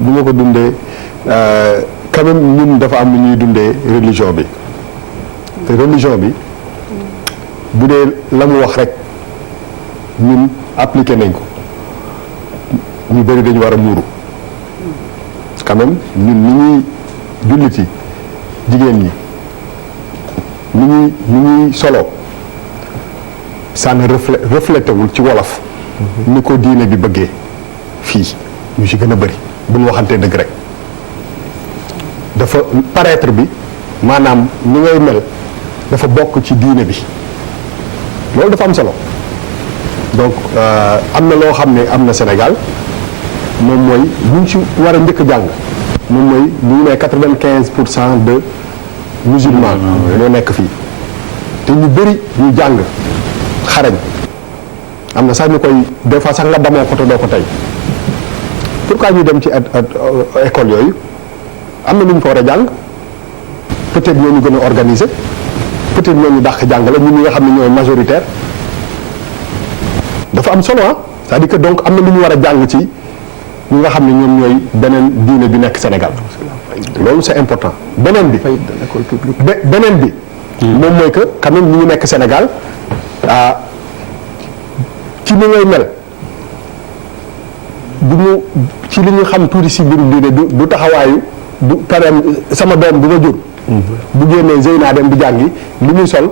bu ma ko dundee quand même ñun dafa am lu ñuy dundee religion bi te religion bi bu dee la mu wax rek ñun appliqué nañ ko ñu bëri dañu war a muuru quand même ñun ni ñuy julliti jigéen ñi ni ñuy solo ça ne reflété wul ci wolof ni ko diine bi bëggee fii ñu ci gën a bëri bu ñu waxantee dëgg rek dafa paraître bi maanaam ni ngay mel dafa bokk ci diine bi loolu dafa am solo donc am na loo xam ne am na Sénégal moom mooy lu ñu ci war a njëkk a jàng moom mooy lu ñu ne 95% de musulmans ñoo nekk fii te ñu bëri ñu jàng xarañ am na sax ñu koy des fois sax nga damoo ko te doo ko tey pourquoi ñu dem ci école yooyu am na lu ñu fa war a jàng peut-être ñoo ñu gën a organiser peut-être ñoo ñu dàq jàngale ñun ñi nga xam ne ñooy majoritaire dafa am solo c'est-à-dire que donc am na lu ñu war a jàng ci ñi nga xam ne ñoom ñooy beneen diine bi nekk Sénégal loolu c'est important beneen bi beneen bi moom mooy que quand même ñu ngi nekk Sénégal ci ni ngay mel du ñu ci li ñu xam tuuti si mbirum diine du taxawaayu du pareem sama doom bu ma jur bu génnee Zeyna dem di jàngi li muy sol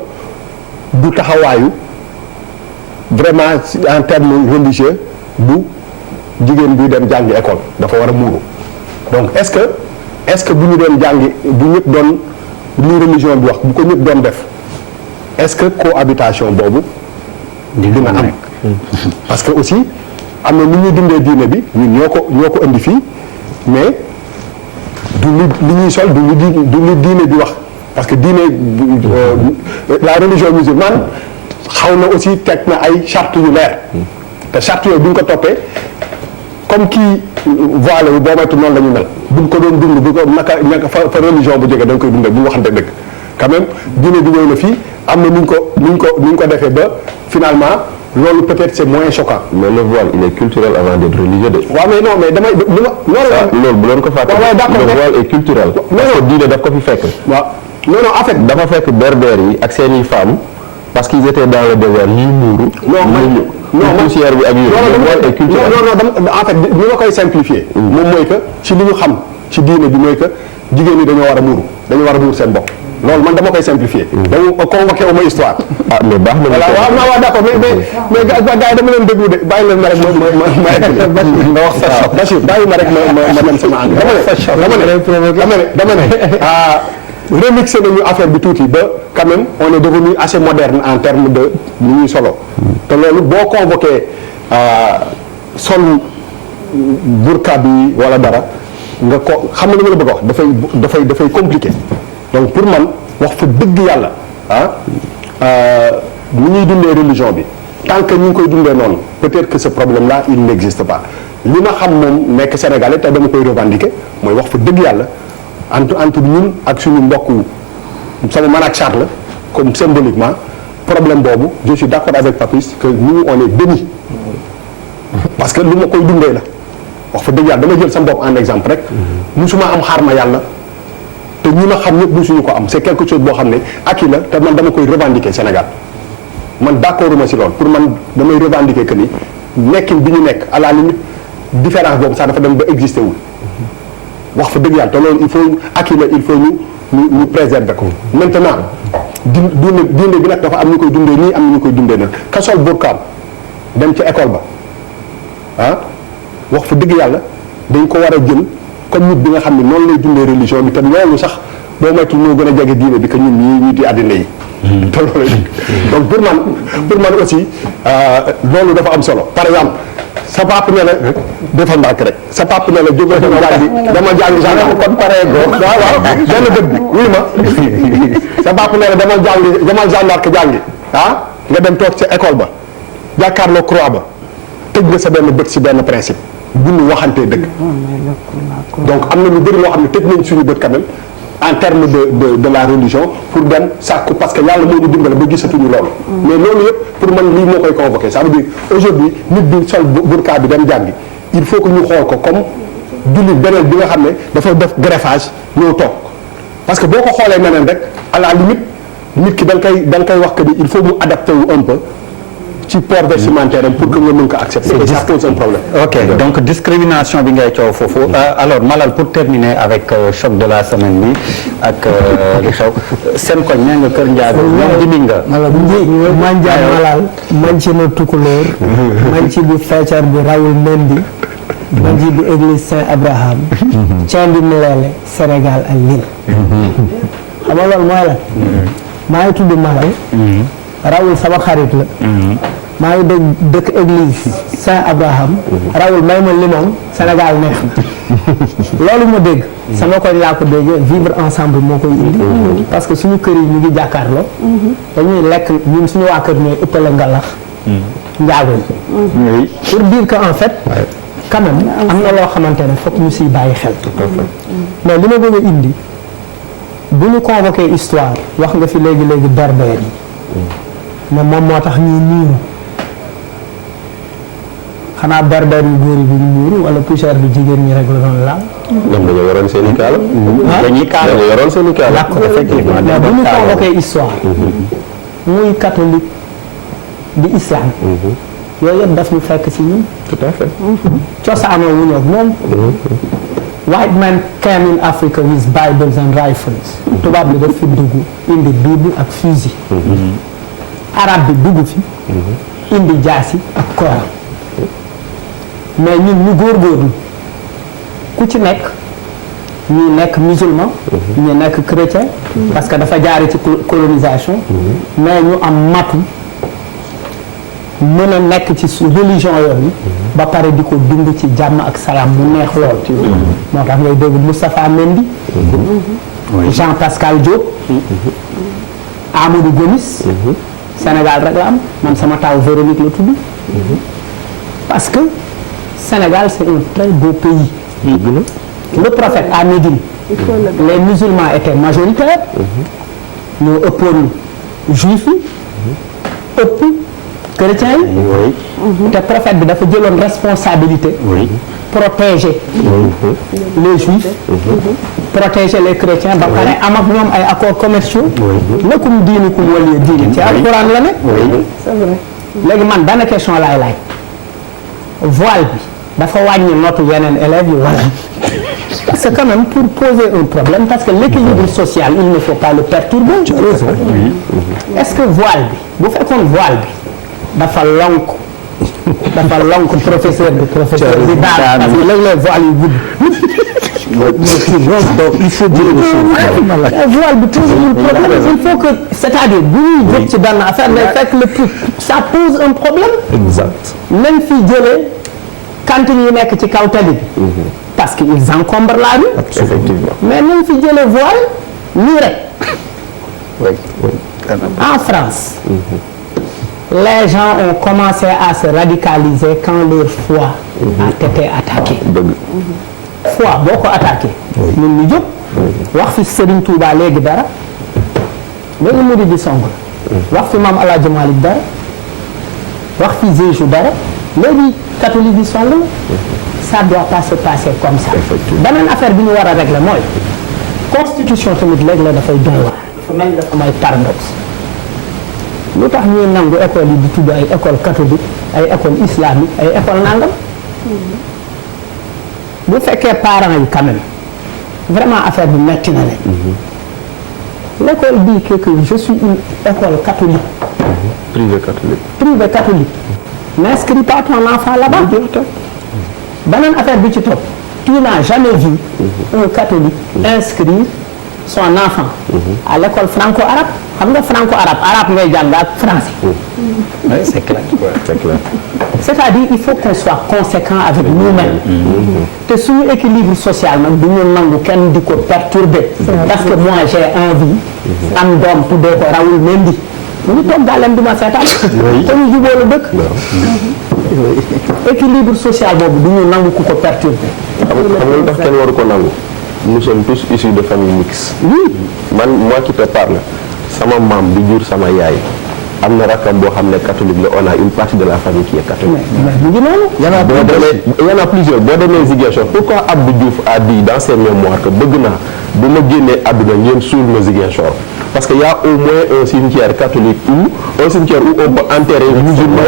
du taxawaayu vraiment en termes religieux bu jigéen buy dem jàngi école dafa war a muuru donc est-ce que bu ñu doon jàngi bu ñëpp doon li religion bi wax bu ko ñëpp doon def est-ce que cohabitation boobu dina am parce que aussi am na nu ñuy dundee diine bi ñun ñoo ko indi fii mais du li ñuy sol du li diine bi wax parce que diine la religion musulmane xaw na aussi teg na ay charte yu leer te charte yooyu bu ñu ko toppee comme kii voilé wu boo moytu noonu la ñu mel buñ ko doon dund bu ko naka fa religion bu jógee dañ koy dundee bu ñu waxante dëgg quand même diine bi ñëw na fii am na nuñ ko defee ba finalement loolu peut-être c'est moins choquant. mais le voile il est culturel avant d'être religieux de. waaw mais non mais damay loolu bu leen ko fàtte. waaw d'accord le voile est culturel. parce que diine daf ko fi fekk. waaw non en fait. dafa fekk berbères yi ak seeni femmes parce qu'ils étaient dans le désert ñuy muuru. poussière bi ak yooyu. le voile est culturel. non en fait ni ma koy simplifier. moom mooy que ci li ñu xam ci diine bi mooy que jigéen ñi dañoo war a muuru seen bopp. loolu man dama koy simplifier. dama convoqué wu ma histoire. mais baax na. voilà waaw d'accord mais gars yi dama leen déglu de bàyyi leen ma rek ma wax sa Bachir bàyyi ma rek ma dem sama engrais. dama ne remixé nañu affaire bi tuuti ba quand même on est devenu assez moderne en termes de lu ñuy solo. te loolu boo convoqué sol burka bi wala dara nga ko xam nga li ma la bëgg a wax dafay compliqué. donc pour man wax fa dëgg yàlla ni ñuy dundee religion bi tant que ñu ngi koy dundee noonu peut-être que ce problème là il n'existe pas li ma xam moom nekk Sénégalais te dama koy revendiquer mooy wax fa dëgg yàlla entre ñun ak suñu mbokku sama man ak Charles comme symboliquement problème boobu je suis d'accord avec Papis que nous on est bénis parce que lu ma koy dundee la wax fa dëgg yàlla dama jël sa bopp en exemple rek musuma am xaar ma yàlla te ñi ma xam ñëpp musuñu ko am c'est quelque chose boo xam ne acquis la te man dama koy revendiquer Sénégal man d'accord ma si loolu pour man damay revendiquer que ni nekkin bi ñu nekk à la limite différence boobu sax dafa dem ba exister wul wax fa dëgg yàlla te loolu il faut acquis la il faut ñu préserver ko maintenant diine bi nag dafa am ñu koy dundee nii am ñu koy dundee na ka sol burkaam dem ci école ba wax fa dëgg yàlla dañ ko war a jël comme nit bi nga xam ne noonu lay dundee religion bi te loolu sax boo moytu ñoo gën a jege diine bi que ñun ñii di àddina yi. te loolu donc pour man aussi loolu dafa am solo par exemple sa papa ne la defal ndànk rek sa papa ne la jóge dama jàngi gendarme kon pare go waaw benn bët bi wuyu ma sa papa ne la demal gendarme jàngi nga dem toog ca école ba jàkkaarloo croix ba tëj nga sa benn bët si benn principe bu ñu waxantee dëgg donc am na lu bëri loo xam ne tëj nañ suñu bët quand même en termes de la religion pour dem sàkku parce que yàlla moo ñu dimbale ba gisatuñu loolu mais loolu yëpp pour man lii moo koy convoqué ça veut dire aujourd'hui nit bi sol burka bi dem jàngi il faut que ñu xool ko comme jullit beneen bi nga xam ne dafa def greffage ñëw toog parce que boo ko xoolee neneen rek à la limite nit ki da nga koy wax que ni il faut mu adapté wu un peu ci port vestimentaire am pour que nga mën ko accepter et ça pose un problème. ok donc discrimination bi ngay coow foofu alors Malal pour terminer avec choc de la semaine bi ak li xew seen koñ nee nga Kër Ndiago ñoom dimi nga Manjaan Malal mancino tukulóor manci bi feecar bi rawul mendi manci bi église Saint Abraham cendi Mlele Sénégal ak Lille xam nga loolu mooy la maa ngi tudd Malal rawul sama xarit la maa ngi dëkk église Saint Abraham rawul may ma limon Sénégal neex na loolu ma dégg sama koñ laa ko déggee vivre ensemble moo koy indi parce que suñu kër yi ñu ngi jàkkaarloo dañuy lekk ñun suñu waa kër ñooy ëppale ngalax njaago yi pour dire que en fait quand même am na loo xamante ne foog ñu siy bàyyi xel mais li ma bëgg a indi bu ñu convoqué histoire wax nga fi léegi berbère yi ne moom moo tax ñuy niiru xanaa berbère yu góor yi bi ñu niiru wala poussière bi jigéen ñi rek la doon laal. ñoom dañoo yoroon seen i kaala. dañuy kaala dañoo yoroon seen i kaala. d'accord effectivement mais bu ñu convoqué histoire. muy catholique di islam. yooyu yëpp daf ñu fekk si ñun. tout à fait. cosaanoo wu ñoog moom. white man came in Africa with Bibles and rifles. tubaab bi daf fi dugg indi Bible ak fusil. arab bi dugg fi. indi jaasi ak Coran. mais ñun ñu góorgóorlu ku ci nekk ñi nekk musulman. ñi nekk chrétien. parce que dafa jaare ci colonisation. mais ñu am matu mën a nekk ci religion yooyu. ba pare di ko dund ci jàmm ak salaam mu neex lool. moo tax ngay dégg Moustapha Mendy. Jean Pascal Diop. Amadou Gomis. Sénégal rek la am man sama taw Véronique la tudd. parce que Sénégal c'est un très beau pays. Le prophète à Médine. les musulmans étaient majoritaires. ñoo ëppoon juif yi. ëpp chrétiens yi. te prophète bi dafa jëloon responsabilité. protéger les juifs. protéger les chrétiens ba pare am ak ñoom ay accords commerciaux. lakum diinukum waliya diin ci alxuraan la ne. c'est vrai léegi man benn question laay laaj. voile bi dafa wàññi notu yeneen élèves yi wala. parce que quand même pour poser un problème parce que l'équilibre social il ne faut pas le perturber. est-ce que voile bi bu fekkoon voile bi dafa lonk professeur bi daal parce que léeg-léeg voile yu gudd. donc il faut dire les choses. voile bi toujours problème il faut que c'est-à-dire bu ñuy jóg ci benn affaire day fekk le truc ça pose un problème. exact. nañ fi jëlee cantine yi nekk ci kaw tali bi. parce que ils encombrent la rue. effectivement. mais nañ fi jëlee voile nii rek. en France. les gens ont commencé à se radicaliser quand leur foi a été attaquée. foi boo ko attaqué. ñun ñu jóg. wax fi Serigne Touba léegi dara. léegi mu di song. wax fi Maam El Hadj Malick dara. wax fi Zéjou dara. léegi catholique yi song. ça doit pas se passer comme ça. beneen affaire bi ñu war a régler mooy. constitution tamit léegi la dafay doy waar. dafa mel ni dafa may paradoxe. lu tax ñuy nangu école yi di tudd ay école catholique ay école islamique ay école nangam. bu fekkee parents yi quand même vraiment affaire bi metti na leen. l'école dit que je suis une école catholique. privé catholique. privé catholique. n'inscris pas ton enfant là-bas. beneen affaire bi ci topp. tu n'as jamais vu un catholique inscrire son enfant à l'école franco-arabe. xam nga franco-arabe arabe ngay jàng ak français. oui c'est clair. c'est clair. c'est-à-dire il faut qu'on soit conséquent avec nous-mêmes. te suñu équilibre social nag du ñu nangu kenn di ko perturber. parce que moi j'ai envie. am doom tuddee ko Raoul Mendy. ñu toog gàllem di ma seetaan. te ñu jubóo la dëkk. équilibre social boobu du ñu nangu ku ko perturber. xam nga lu tax kenn waru ko nangu. nous sommes tous issus de familles mixtes. oui. moi qui te parle sama maam bi jur sama yaay am na rakam boo xam ne catholique la on a une partie de la famille qui est catholique. mu ngi noonu. il y en a plusieurs boo demee Ziguinchor pourquoi Abdou Diouf a dit dans ses mémoires que bëgg naa bu ma génnee àdduna ngeen suul ma Ziguinchor parce que y a au moins un cimetière catholique ou un cimetière où on peut enterrer musulman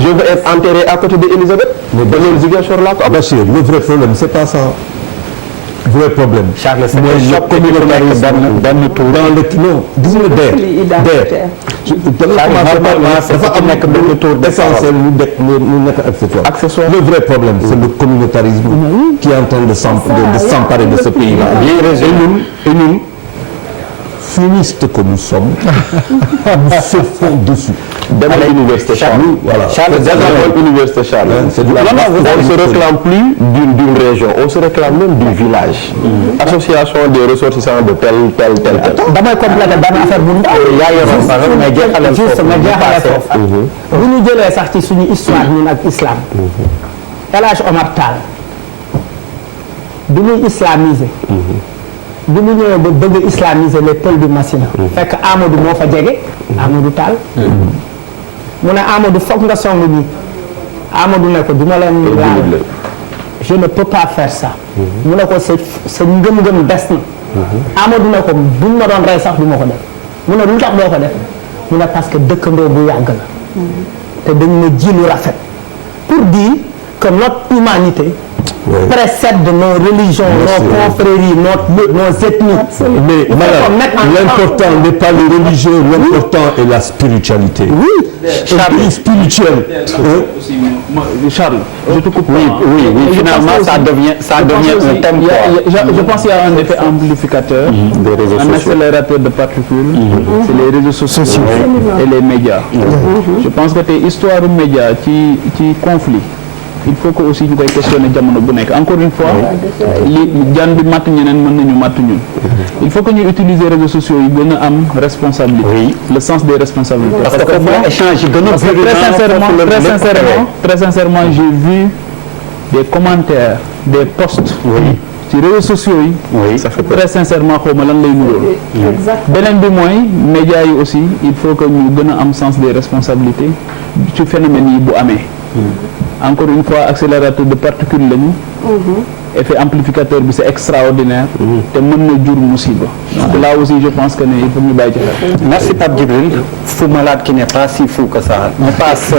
je veux être enterré à côté d'Élisabeth mais ba loolu Ziguinchor laa ko am. Bachir le vrai problème c'est pas ça. Vrai problème. Charles c'est mooy le choc communautarisme benn tour dans le non gis nga dafa am nekk benn tour essentiel lu nekk accessoire. Le vrai problème c'est le communautarisme qui est en train de s'emparer de ce pays-là. Et ñun fumistes que nous sommes nous surfons dessus. Demal université Charles. Voilà. Université Charles. On se réclame plus d'une région, on se réclame même du village. Association des ressortissants de tel. damay compléter benn affaire bu ndaw. yaa yoroon sax mais jeexalal juste ma jeexalee foofu. bu ñu jëlee sax ci suñu histoire ñun ak islam. El Hadj Omar Tall bi muy islamiser. bi mu ñëwee ba bëgg islamiser les Peuls du Massina. fekk Amadou moo fa jege. Amadou Tall. mu ne Amadou foog nga song ñi. Amadou ne ko du ma leen laal. je ne peux pas faire ça. mu ne ko sa ngëm-ngëm des na. Amadou ne ko buñ ma doon rey sax du ma ko def. mu ne lu tax doo ko def. mu ne parce que dëkkandoo bu yàgg la. te dañ ma ji lu rafet. pour dire que notre humanité. précède nos religions, nos confréries, nos ethnies. Mais l'important n'est pas les religieux, l'important est la spiritualité. Oui. Un pays spirituel. Charles, je te coupe. Oui, finalement, ça devient un thème. Je pense qu'il y a un effet amplificateur, un accélérateur de particules, c'est les réseaux sociaux et les médias. Je pense que tes histoires médias qui conflit. Il faut que aussi ñu koy questionner jamono bu nekk encore une fois li jaan bi matt ñeneen mën nañu matt ñun il faut que ñu utiliser réseaux sociaux yi gën a am responsabilité le sens des responsabilités parce que foofu échange yi gën a très sincèrement j'ai vu des commentaires des posts ci réseaux sociaux yi ça fait très sincèrement xaw ma lan lay nuróol beneen bi mooy médias yi aussi il faut que ñu gën a am sens des responsabilités ci phénomène yi bu amee encore une fois accélérateur de particules lañu effet amplificateur bi c'est extraordinaire te mën na jur musiba donc là aussi je pense que ne il faut ñu bàyyi ci xel. Merci Pape Djibril. Fou malade qui n'est pas si fou que ça. On passe